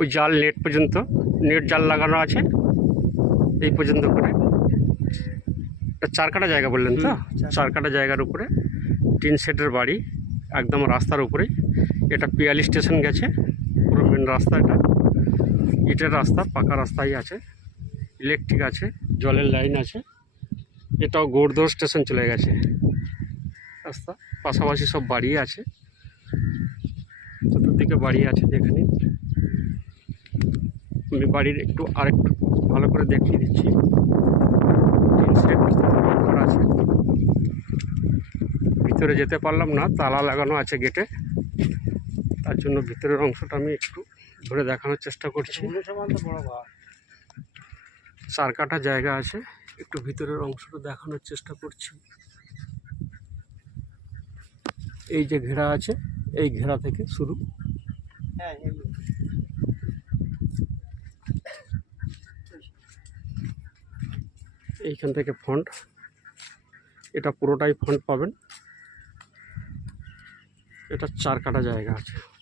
ওই জাল নেট পর্যন্ত নেট জাল লাগানো আছে এই পর্যন্ত করে। এটা চার কাটা জায়গা বললেন তো? চার কাটা। জায়গার উপরে তিন সেটের বাড়ি একদম রাস্তার উপরে। এটা পিয়ালি স্টেশন গেছে পুরো মেন রাস্তা এটা। ইটের রাস্তা পাকা রাস্তাই আছে ইলেকট্রিক আছে জলের লাইন আছে। এটাও গোড়দোর স্টেশন চলে গেছে। রাস্তা পাশাপাশি সব বাড়ি আছে। চতুর্দিকে বাড়ি আছে যেখানে। আমি বাড়ির একটু আরেকটু ভালো করে দেখিয়ে দিচ্ছি। আছে। ভিতরে যেতে পারলাম না, তালা লাগানো আছে গেটে। তার জন্য ভিতরের অংশটা আমি একটু ধরে দেখানোর চেষ্টা করছি। চার কাটা জায়গা আছে, একটু ভিতরের অংশটা দেখানোর চেষ্টা করছি। এই যে ঘেরা আছে, এই ঘেরা থেকে শুরু। হ্যাঁ এইখান থেকে ফন্ট। এটা পুরোটাই ফন্ট পাবেন। এটা চার কাটা জায়গা আছে।